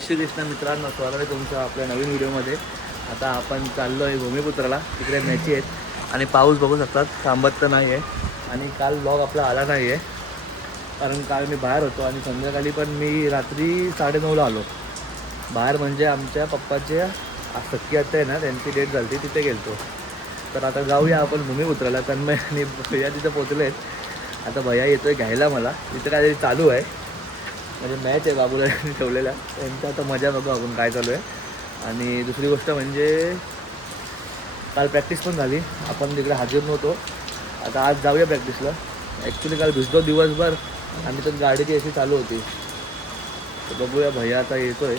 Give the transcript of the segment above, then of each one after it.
जय श्री कृष्ण मित्रांनो, स्वागत आहे तुमचं आपल्या नवीन व्हिडिओमध्ये. आता आपण चाललो आहे भूमिपुत्राला. तिकडे मॅची आहेत आणि पाऊस बघू शकतात, थांबत तर नाही आहे. आणि काल व्लॉग आपला आला नाही आहे कारण काल मी बाहेर होतो आणि संध्याकाळी पण मी रात्री 9:30ला आलो बाहेर. म्हणजे आमच्या पप्पाचे सख्खी आत्या आहे ना, त्यांची डेट झाली तिथे गेलतो. तर आता जाऊया आपण भूमिपुत्राला. तन्मय आणि भैया तिथे पोचले आहेत. आता भैया येतो आहे घ्यायला मला. तिथं काहीतरी चालू आहे, म्हणजे मॅच आहे बाबूला ठेवलेल्या त्यांचा. आता मजा बघू आपण काय चालू आहे. आणि दुसरी गोष्ट म्हणजे काल प्रॅक्टिस पण झाली, आपण तिकडे हजर नव्हतो. आता आज जाऊया प्रॅक्टिसला. ॲक्च्युली काल भिजलो दिवसभर आणि तर गाडीची एसी चालू होती. तर बघूया भैया आता येतो आहे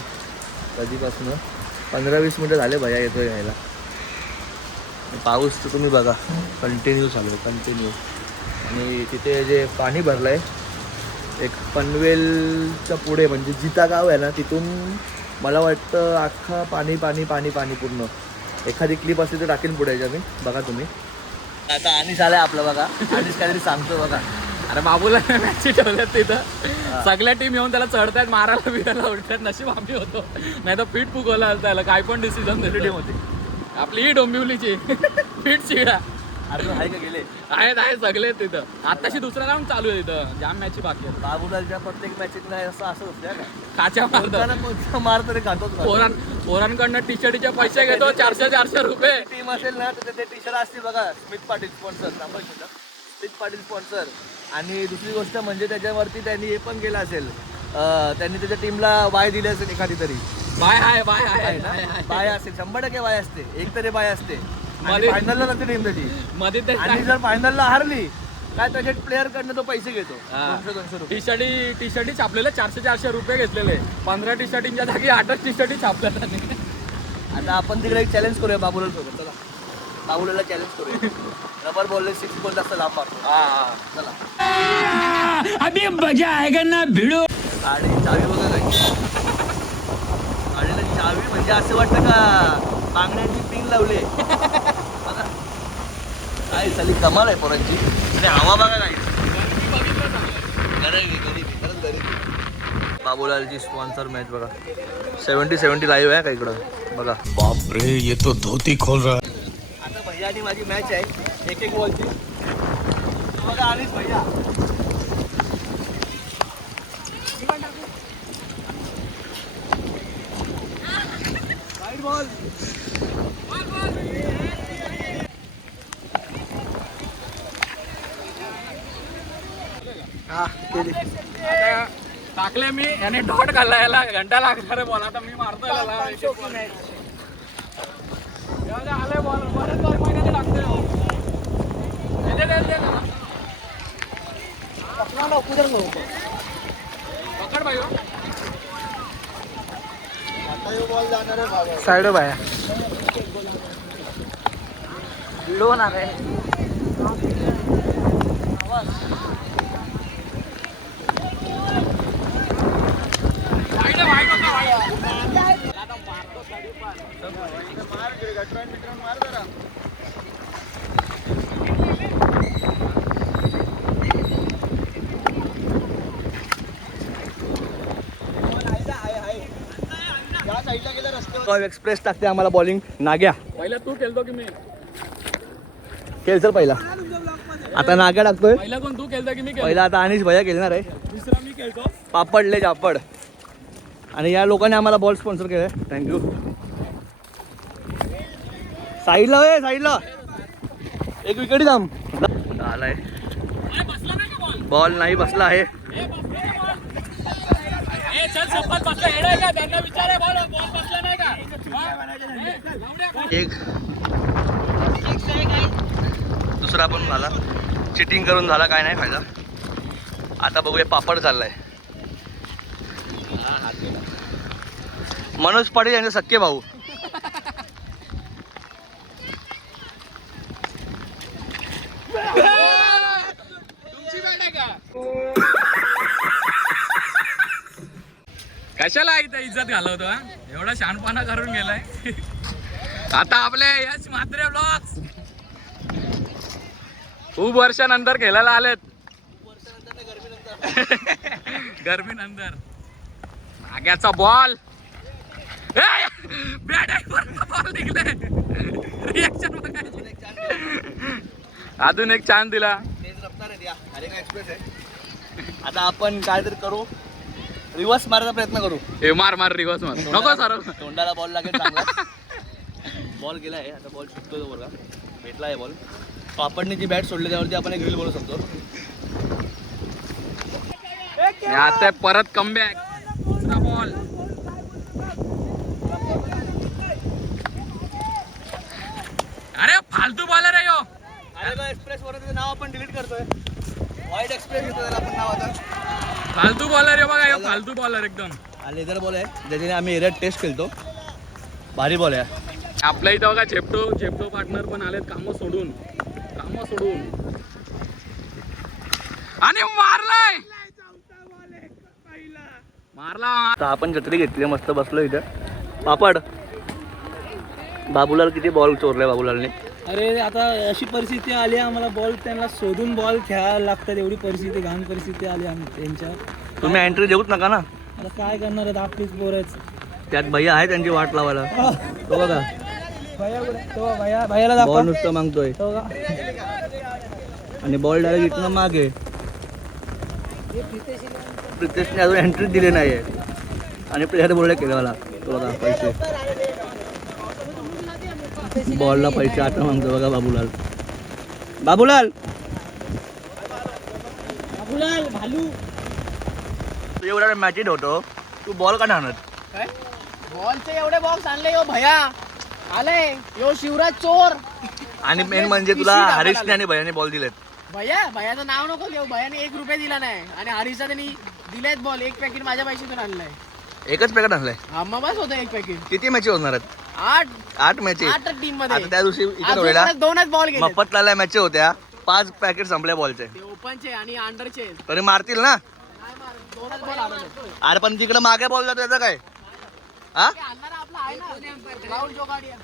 कधीपासून. 15-20 मिनटं झाले भैया येतो आहे घ्यायला. पाऊस तर तुम्ही बघा कंटिन्यू चालू आहे, कंटिन्यू. आणि तिथे जे पाणी भरलं आहे एक पनवेलच्या पुढे, म्हणजे जिता गाव आहे ना, तिथून मला वाटतं अख्खा पाणी पाणी पाणी पाणी पूर्ण. एखादी क्लिप असली तर टाकेन पुढे मी, बघा तुम्ही. आता आणि झालं आहे आपलं बघा. आणिच काहीतरी सांगतो बघा. अरे बाबूला मॅची ठेवल्यात तिथं, सगळ्या टीम येऊन त्याला चढतायत, मारायला बिरायला उठतात. नशीब आम्ही होतो, नाही तर पीठ फुगवला त्याला. काय पण डिसिजन दिली टीम होती आपली ही डोंबिवलीची पीठ शिळा. अरे आहे का गेले? आहेत सगळे तिथं. आताशी दुसरा राऊंड चालू आहे तिथं, जाम मॅची बाकी आहे. बाबूलालच्या प्रत्येक मॅचेत नाही असं असतं का काच्या मारताना कोणता मार तरी खातोच. पोरांकडनं टी शर्टचे पैसे घेतो 400 रुपये. टीम असेल ना तर ते टी शर्ट असतील बघा, Smith Patil sponsor. Smith Patil sponsor. आणि दुसरी गोष्ट म्हणजे त्याच्यावरती त्यांनी हे पण केलं असेल, त्यांनी त्याच्या टीमला वाय दिली असेल एखादी तरी. बाय आहे ना, बाय असेल 100% बाय असते, एक तरी बाय असते. फायनलला नसते टीम त्याची मध्ये. आणि जर फायनलला हारली काय त्याच्या प्लेअर कडनं तो पैसे घेतो 200 रुपये. टी शर्टी छापलेले 400 रुपये घेतलेले. 15 टी शर्टींच्या जागी 8 टी शर्टी छापल्या. आता आपण तिकडे एक चॅलेंज करूया बाबूलाल सोबत. चला बाबूलाला चॅलेंज करूया. रबर बॉलने 6 कोण जास्त लांब मारतो. चला अभी मजा आएगा ना भिडो. आणि चावी बघा काय, गाडीला चावी म्हणजे असं वाटतं का बांगड्यांची पिन लावले बघा. काय चाली कमाल आहे पोरांची. आणि हवा बघा काय, बाबूलालची स्पॉन्सर मॅच बघा. 70 लाईव्ह आहे का इकडं बघा. बाप रे, ये तो धोती खोल रहा. आता भैया आणि माझी मॅच आहे एक बॉलची बघा. आणि भैया वाईट बॉल. हा टाकले मी, याने डॉट घालला. याला घंटा लागला रे बॉल. आता मी मारतो याला. आले बॉल बरेच बॉल महिन्याने टाकतोय. पकड भाई साइड बाया लोन आ रहे एक्सप्रेस टाकते आम्हाला बॉलिंग. नाग्या पहिला तू खेळतो की मी? खेळ पहिला. आता नाग्या टाकतोय पहिला. कोण तू खेळतो की मी? पहिला आता अनिश भैया खेळणार आहे. दुसरा मी खेळतो. पापडले जापड. आणि या लोकांनी आम्हाला बॉल स्पॉन्सर केलाय, थँक्यू. साईडला साईडला एक विकेट थांब. आलाय बॉल नाही बसला आहे. एक दुसरा पण झाला. चिटिंग करून झाला, काय नाही फायदा. आता बघूया पापड चाललाय. मनोज पाटील यांचे सख्खे भाऊ. कशाला इथं इज्जत घालवतो? एवढा शहाणपणा करून गेलाय. आता आपले यश म्हात्रे ब्लॉग्स खूप वर्षानंतर खेळायला आलेत. गरमी नंतर नाग्याचा बॉल रिॲक्शन अजून एक चान्स दिला. तेच रफ्तार आहे त्या हरिका एक्सप्रेस आहे. आता आपण काय तरी करू, रिव्हर्स मारायचा प्रयत्न करू. हे मार मार रिवर्स मार नको सर. तोंडाला बॉल लागेल चांगला. बॉल गेला आहे, आता बॉल सुटतो तो बघा. भेटला आहे बॉल. पापडने जी बॅट सोडली त्यावरती आपण एक रील बोलू शकतो. आता परत कमबॅक. बॉल अरे फालतू बॉलर आहे यो. हरिका एक्सप्रेस वर नाव आपण डिलीट करतोय. वाईट एक्सप्रेस घेतो त्याला आपण नाव आता. फालतू बॉलर आहे बघा, यो फालतू बॉलर एकदम. हा लेदर बॉल आहे ज्याच्याने आम्ही एरियात टेस्ट खेळतो. भारी बॉल आहे. आपल्या इथं बघा झेप्टो पार्टनर पण आलेत कामं सोडून आणि मारलाय. आता आपण छत्री घेतली, मस्त बसलो इथं. पापड बाबूलाल किती बॉल चोरले बाबूलालने. अरे आता अशी परिस्थिती आली आम्हाला, बॉल त्यांना शोधून बॉल खेळायला लागतात, एवढी परिस्थिती घाण परिस्थिती आली त्यांच्या. तुम्ही एंट्री देऊच नका ना. आता काय करणार आहेत, आपलीच पोर आहेत. त्यात भैया आहे त्यांची वाट लावायला. तो बघा भैयाला दाखवा. बॉल नुसतं मागतोय तो बघा. आणि बॉल डायरेक्ट इथनं मागे. प्रितेशने अजून एंट्री दिली नाही आहे आणि प्लेयर बोलले केलं मला. तो बघा पैसे, बॉलला पैसे आता मागतो बघा बाबूलाल. बाबूलाल भालू तू एवढा मॅचित होतो, तू बॉल का आणत. बॉलचे एवढे बॉक्स आणले यो भैया आले यो शिवराज चोर. आणि मेन म्हणजे तुला हरीशने आणि भैयाने बॉल दिलेत. भैयाचं नाव नको घेऊ. भैयाने 1 रुपया दिला नाही आणि हरीशा त्यांनी दिलेत बॉल. 1 पॅकेट माझ्या पैशातून आणलाय. एकच पॅकेट आणलंय. आम्हा बस होतं 1 पॅकेट. किती मॅच होणार आहेत. 8 मॅचेस. 8 टीम मध्ये. आता त्या दिवशी इथे होईल 2च बॉल गेले. मफतलाल्या मॅच होत्या. 5 पॅकेट संपल्या बॉलचे. ते ओपनचे आणि अंडरचे. तरी मारतील ना. 2च बॉल आणले. अरे पण तिकडे मागे बॉल जातो याचा काय. हा आणणारा आपला आहे ना राहुल जोगाडिया.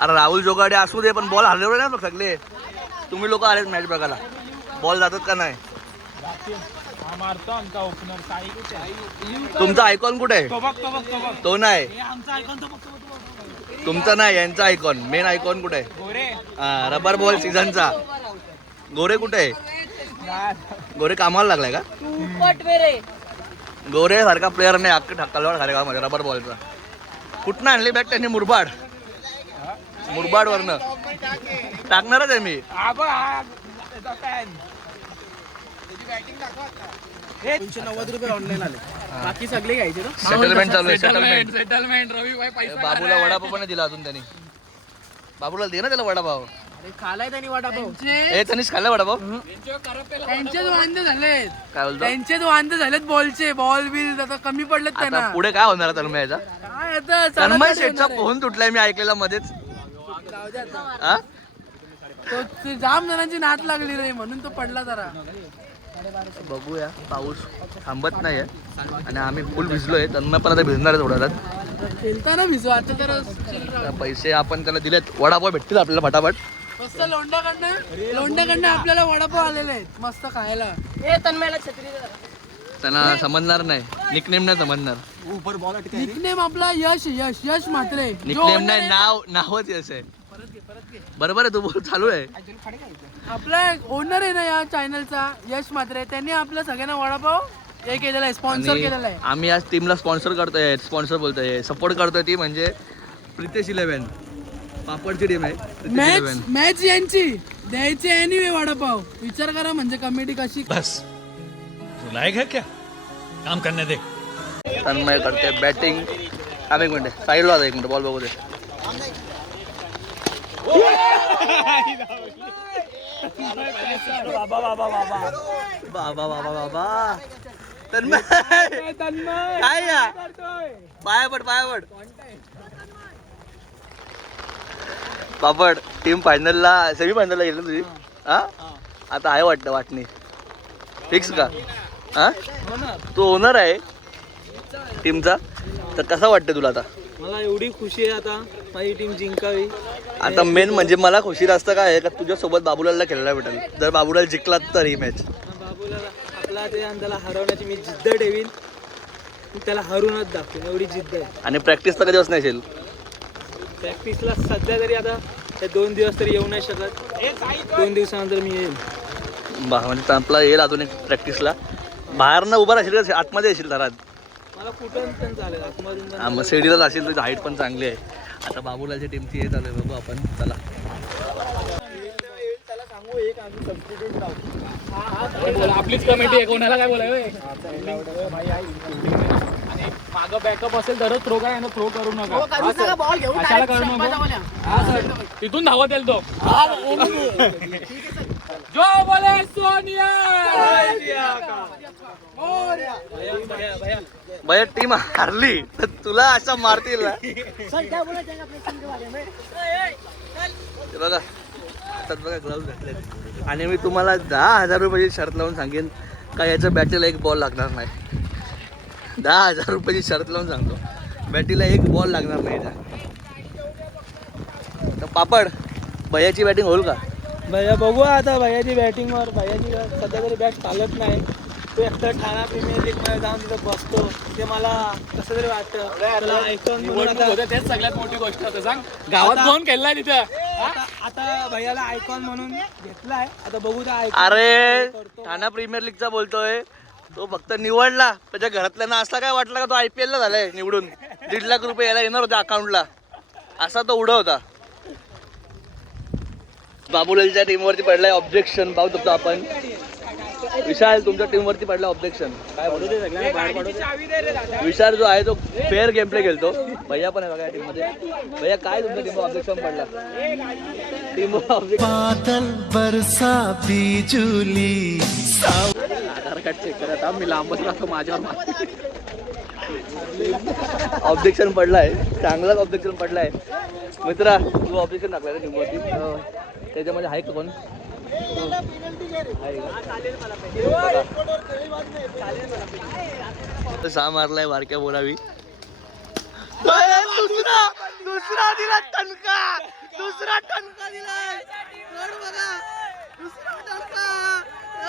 अरे राहुल जोगाडे असू दे, पण बॉल हरवले ना सगळे. तुम्ही लोक आलेत मॅच बघायला, बॉल जातात का नाही. तुमचा आयकॉन कुठे आहे. तो नाही तुमचा नाही, यांचा आयकॉन. मेन आयकॉन कुठे आहे. हा रबर बॉल सीझनचा. गोरे कुठे आहे. गोरे कामाला लागलाय का. गोरे सारखा प्लेअर नाही अख्खा ठाकलवाड खारेगावमध्ये रबर बॉलचा. कुठनं आणली बॅट त्यांनी. मुरबाड वरनं टाकणारच आहे मी. 290 रुपये ऑनलाईन आले. बाकी सगळे घ्यायचे ना. सेटलमेंट चालू आहे. सेटलमेंट रविभाई पैसा बाबूला वडापाव पण नाही दिला अजून त्यांनी. बाबूला दे ना त्याला वडापाव. अरे खालाय त्यांनी वडापाव. त्यांनीच खाल्ला वडापाव. त्यांचेच वांदे झालेत. काय बोलतो. त्यांचेच वांदे झालेत बॉलचे. बॉल बिल आता कमी पडलेत आता त्यांना. पुढे काय होणार तन्मयचा. काय आता तन्मय शेठचा फोन तुटलाय मी ऐकलेला मध्येच. हा? तो ते जाम जणांची नात लागली रे म्हणून तो पडला जरा. बघूया, पाऊस थांबत नाही आणि आम्ही फुल भिजलोय. तन्मय पण आता भिजणार आहे थोड्या वेळात. खेळताना भिजू आता तर. पैसे आपण त्याला दिलेत. वडापाव भेटतील आपल्याला फटाफट. मस्त लोंढ्याकडनं आपल्याला वडापाव आलेले आहेत मस्त खायला. त्यांना समजणार नाही. निकनेम नाही समजणार. निकनेम आपला यश म्हात्रे. निकनेम नाही, नावच यश आहे. बरोबर आहे, तू बोल चालू आहे. आपला ओनर आहे ना या चॅनलचा यश म्हात्रे. त्यांनी आपल्या सगळ्यांना वडापाव हे केलेला आहे, स्पॉन्सर केलेला आहे. आम्ही आज टीमला स्पॉन्सर करतोय. स्पॉन्सर बोलतोय, सपोर्ट करतोय. ती म्हणजे प्रितेश 11 पापडची टीम आहे. प्रितेश 11. मॅच यांची द्यायची एनिवे वडापाव. विचार करा म्हणजे कमेडी कशी. बस तू लायक है क्या काम करने दे. तन्मय करते बॅटिंग. एक मिनिट साईडला होता. 1 मिनिट बॉल बघू दे. बाबा तन्मय काय या पाया पड. पापड टीम फायनलला सेमी फायनलला गेली तुझी. हा आता आहे वाटतं वाटणी फिक्स का. हा तू ओनर आहे टीमचा, तर कसा वाटतं तुला आता. मला एवढी खुशी आहे आता माझी टीम जिंकावी. आता मेन म्हणजे मला खुशी असतं काय आहे का तुझ्यासोबत बाबूलालला खेळायला भेटेल. जर बाबूलाल जिंकला तर ही मॅच. बाबूला आपला ते त्याला हरवण्याची मी जिद्द ठेवीन. मी त्याला हरूनच दाखवेन, एवढी जिद्द आहे. आणि प्रॅक्टिसला कधी नाही येईल? प्रॅक्टिसला सध्या तरी आता ते 2 दिवस तरी येऊ नाही शकत. 2 दिवसानंतर मी येईल. म्हणजे आपला येईल अजून एक प्रॅक्टिसला. बाहेरनं उभा राहशील का आतमध्ये येशील घरात? मला कुठून पण चालेल, आतमधून पण मग शेडीलाच असेल तुझी हाईट पण चांगली आहे. आता बाबूलालच्या टीमची येत आलोय बघू आपण. चला त्याला सांगू एक आम्ही सबस्टिट्यूट बोला, आपलीच कमिटी आहे, कोणाला काय बोलाय. आणि मागं बॅकअप असेल तरच थ्रो काय थ्रो करू नका. कशाला करू नका. हा सर, तिथून धावत येईल तो. जो बोले सोनिया. भैया टीम हारली तर तुला असा मारतील ना. ते बघा हातात बघा ग्लव्ज घातले. आणि मी तुम्हाला 10,000 रुपयाची शर्त लावून सांगेन का याच्या बॅटीला एक बॉल लागणार नाही. 10,000 रुपयाची शर्त लावून सांगतो, बॅटीला एक बॉल लागणार नाही याच्या. तर पापड भैयाची बॅटिंग होईल का? भैया बघू आता भैयाची बॅटिंगवर. भैयाची सध्या तरी बॅट चालत नाही. तो एकटा ठाणा प्रीमियर लीगमध्ये जाऊन तिथं बसतो, ते मला कसं तरी वाटतं. त्याला ऐकून म्हणून आता तेच सगळ्यात मोठी गोष्ट होतं. सांग गावात कोण खेळलाय तिथं. आता भैयाला आयकॉन म्हणून घेतलाय. आता बघू त्या अरे ठाणा प्रीमियर लीगचा बोलतोय तो. फक्त निवडला त्याच्या घरातल्यांना असला काय वाटलं का तो IPL ला झालाय निवडून. 1.5 लाख रुपये यायला येणार होते अकाउंटला, असा तो उडा होता. बाबूलालच्या टीमवरती पडलाय ऑब्जेक्शन. पाहू शकतो आपण. विशाल तुमच्या टीमवरती पडला ऑब्जेक्शन. काय बोलतो विशाल जो आहे तो फेअर गेम प्ले खेळतो. भैया पण आहे बघा टीम मध्ये. भैया काय तुमच्या टीमवर ऑब्जेक्शन पडला? टीमवर ऑब्जेक्शन आधार कार्ड चेक करत मी लांबच राहतो माझ्यावर. ऑब्जेक्शन पडलाय, चांगलाच ऑब्जेक्शन पडलाय. मित्रा तू ऑब्जेक्शन टाकलाय टीमवरती, त्याच्यामध्ये आहे का कोण? सहा मारलाय बारक्या बोलावी. दुसरा दिला टणका. दुसरा टणका दिलाय. दुसरा टणका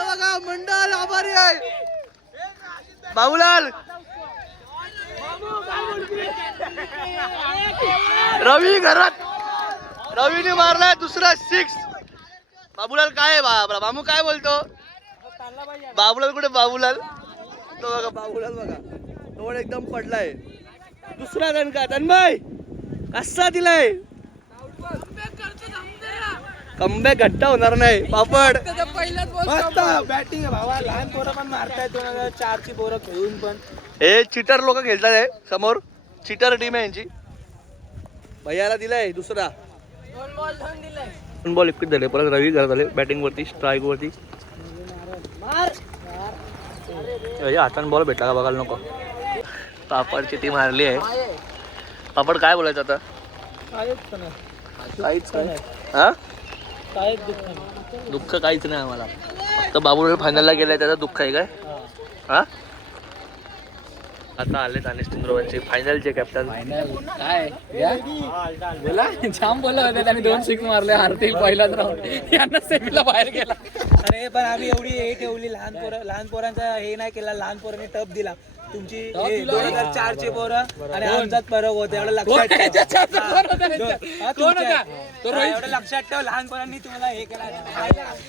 बघा. मंडळ आभारी आहे बाबूलाल. रवी घरात. रवीने मारलाय दुसरा 6. बाबूलाल काय आहे मामू काय बोलतो? बाबूलाल कुठे? बाबूलाल तो बघा. बाबूलाल बघा तोड एकदम पडलाय. दुसरा दणका. तन्मय कसा दिलाय? कमबॅक घट्टा होणार नाही. पापड बॅटिंग भावा. लहान पोरं पण मारतायत. 2004 ची पोरं खेळून पण. हे चिटर लोक खेळतात आहे समोर. चिटर टीम आहे यांची. भैयाला दिलाय दुसरा. 2 बॉल इतके झाले. परत रवी घरात आले बॅटिंग वरती, स्ट्राईक वरती. हातान बॉल भेटला का बघायला नको. पापडची टीम हारली आहे. पापड काय बोलायचं आता? काहीच नाही. हा दुःख काहीच नाही आम्हाला. फक्त बाबूलाल फायनलला गेलाय त्याचं दुःख आहे काय? हा आता आले तानिश टिंगरोवांचे फायनलचे कॅप्टन. काय बोला जाम बोलला होता त्यांनी. 2 6 मारले. हारतील पहिलाच राऊंड. यांना सेमीला बाहेर गेला. अरे पण आम्ही एवढी हे ठेवली. लहान पोरांचा हे नाही केला. लहान पोरांनी टप दिला. तुमची 2004 ची पोरं आणि आमचात फरक होता. एवढं लक्षात एवढं लक्षात ठेव. लहान पोरांनी तुम्हाला हे केला.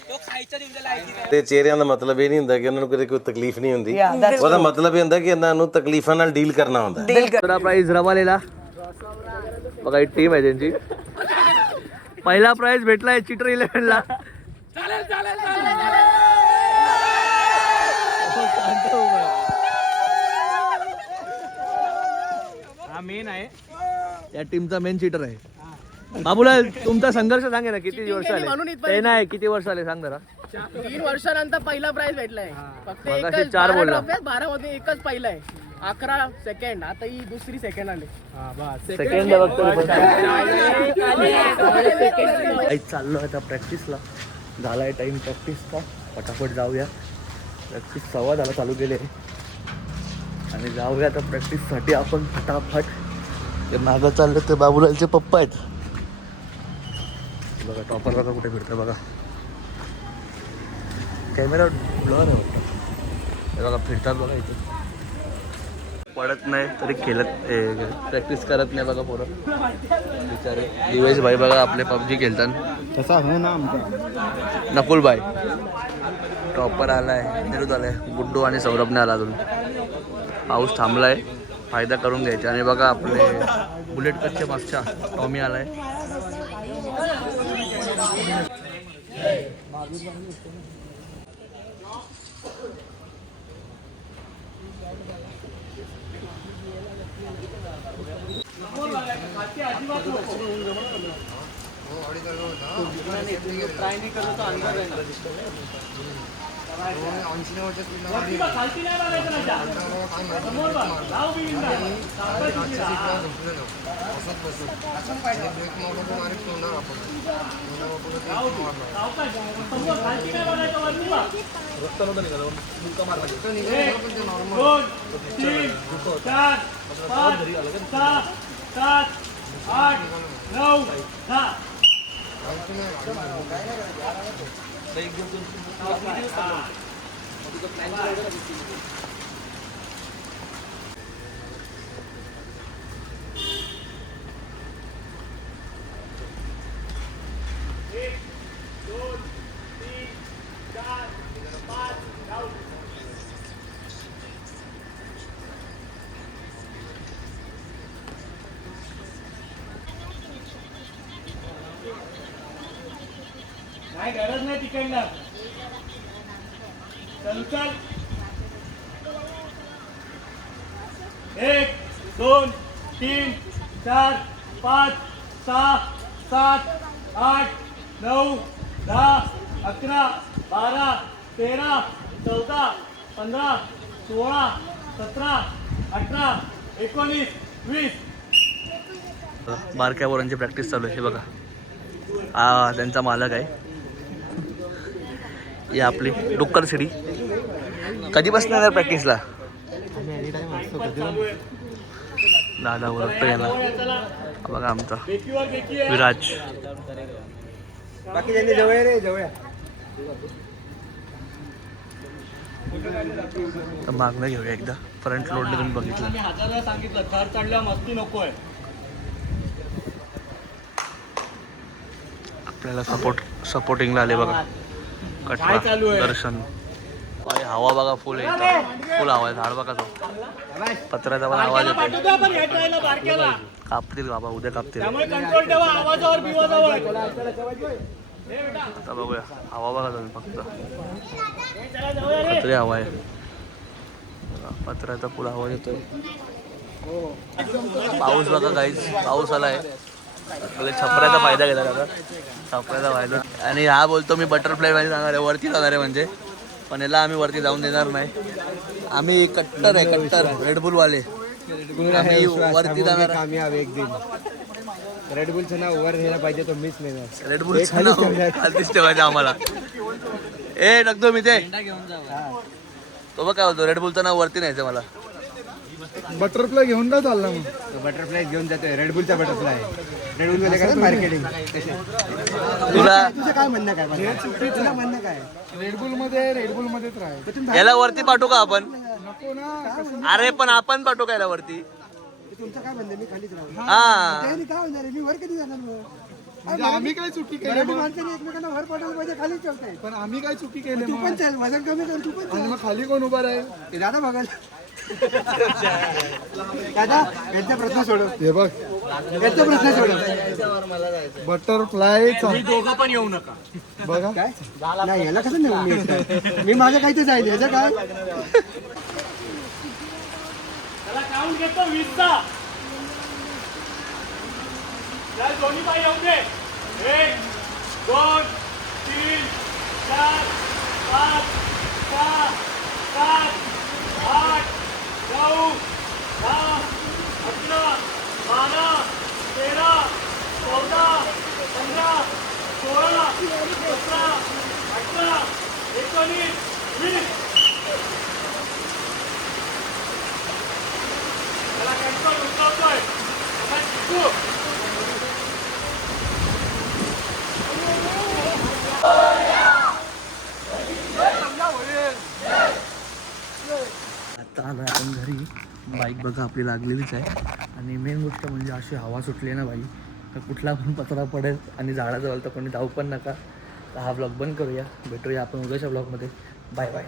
तो खायचा दिवसाला ਤੇ ਚਿਹਰਿਆਂ ਦਾ ਮਤਲਬ ਇਹ ਨਹੀਂ ਹੁੰਦਾ ਕਿ ਉਹਨਾਂ ਨੂੰ ਕਦੇ ਕੋਈ ਤਕਲੀਫ ਨਹੀਂ ਹੁੰਦੀ. ਉਹਦਾ ਮਤਲਬ ਇਹ ਹੁੰਦਾ ਕਿ ਇਹਨਾਂ ਨੂੰ ਤਕਲੀਫਾਂ ਨਾਲ ਡੀਲ ਕਰਨਾ ਹੁੰਦਾ. दुसरा प्राइज रवालेला बघा. ही टीम आहे त्यांची. पहिला प्राइज भेटलाय चिटर 11 ला. हा मेन आहे. या टीमचा मेन चिटर आहे. बाबूलाल तुमचा संघर्ष सांगे ना. किती वर्ष आले? ते नाही किती वर्ष आले सांग जरा. 3 वर्षानंतर पहिला प्राइज भेटलाय. फक्त मगाशी एकच 4 बोलला. 12 मध्ये एकच पहिला आहे. 11 सेकंड. आता ही दुसरी सेकंड आली. सेकंड चाललो आता प्रॅक्टिसला. झालाय टाइम प्रॅक्टिसचा. फटाफट जाऊया. प्रॅक्टिस 1:15 चालू केले आणि जाऊया आता प्रॅक्टिससाठी आपण फटाफट. ते मागं चाललं ते बाबूलालचे पप्पा आहेत बघा. टॉपर बघा कुठे फिरतं बघा. कॅमेरा ब्लर आहे वाटतं. हे बघा फिरतात बघा इथे. पडत नाही तरी खेळत प्रॅक्टिस करत नाही बघा पोरं बिचारे. दिवेश भाई बघा आपले पबजी खेळतात. तसा हो ना आमचा नकुल भाई टॉपर आलाय, निरुद्ध आलाय, गुड्डू आणि सौरभने आला अजून. पाऊस थांबलाय, फायदा करून घ्यायचा. आणि बघा आपले बुलेट कटच्या मागच्या टॉमी आलाय. काय गरज नाही तिकडनं. चल चल. 1 2 3 4 5 6 7 8 9 10 11 12 13 14 15 16 17 18 19 20. बारक्या पोरांची प्रॅक्टिस चालू आहे. हे बघा हा त्यांचा मालक आहे. ही आपली डुक्कर सिडी. कधीपासून येणार प्रॅक्टिसला? दादा ओळखतो याला. बघा आमचा विराज. बाकी त्यांनी जवळ रे जवळ. मागणं घेऊया एकदा. फ्रंट लोडला तुम्ही बघितलं. मी 1000 वेळा सांगितलं थर चढल्या मस्ती नकोय. आपल्याला सपोर्टिंगला आले बघा. कटरा दर्शन. हवा बघा फुल आहे, फुल हवा आहे. झाड बघा तो पत्र्याचा पण आवाज येतो. कापतील बाबा, उद्या कापतील. आता बघूया हवा बघा तुम्ही फक्त. पत्रे हवा आहे, पत्र्याचा फुल आवाज येतोय. पाऊस बघा गाईज, पाऊस आलाय. छपऱ्याचा फायदा घेतला आता, छपऱ्याचा फायदा. आणि हा बोलतो मी बटरफ्लाय मध्ये जाणार आहे, वरती जाणार आहे म्हणजे. पण याला आम्ही वरती जाऊन देणार नाही. आम्ही कट्टर आहे, कट्टर रेडबुल वाले. आम्ही वरती जाणार. आम्ही एक दिन रेडबुलचं नाव वर नेला पाहिजे तो मीच नाही. रेडबुलचं नाव खालतीच ठेवायचं आम्हाला. ए नकदो मी ते तो बघ काय होतो, रेडबुलचं नाव वरती न्यायचं मला. बटरफ्लाय घेऊन काय चालला मग? बटरफ्लाय घेऊन जातोय, रेडबुलचा बटरफ्लाय. रेडबुल मध्ये काय मार्केटिंग. तुला तुझं काय म्हणणं काय? तुझं म्हणणं काय? रेडबुल मध्येच राहा. याला वरती पाठवू का आपण? नको ना. अरे पण आपण पाठवू का याला वरती? तुमचं काय म्हणणं? मी खालीच राहू. हा काय होणार? मी वर कधी जाणार मग? आम्ही काय चुकी केली? माणसाने एकमेकांना वर पाठवलं पाहिजे, खाली ठेवताय. पण आम्ही काय चुकी केली? तू पण चल, वजन कमी कर. तू पण मग खाली कोण उभा राहील? दादा बघायला. दादा यांचा प्रश्न सोडव. हे बघ यांचा प्रश्न सोडव. बटरफ्लाय दोघं पण येऊ नका बघा. काय नाही याला कसं नेऊ? मी माझ्या काही ते जाईल. याचं काय काउंट घेतो 20चा. दोन्ही पाय येऊ दे. 1 2 3 4 5 6 7 8 9 10 11 12 13 14 15 16 17 18 19 20. त्याला कंट्रोल उचलतोय. आता आलोय आपण घरी. बाईक बघा आपली लागलेलीच आहे आणि मेन गोष्ट म्हणजे अशी हवा सुटली आहे ना बाई तर कुठला पण पत्रा पडेल आणि झाडाजवळ तर कोणी जाऊ पण नका. तर हा ब्लॉग बंद करूया. भेटूया आपण उद्याच्या ब्लॉगमध्ये. Bye bye.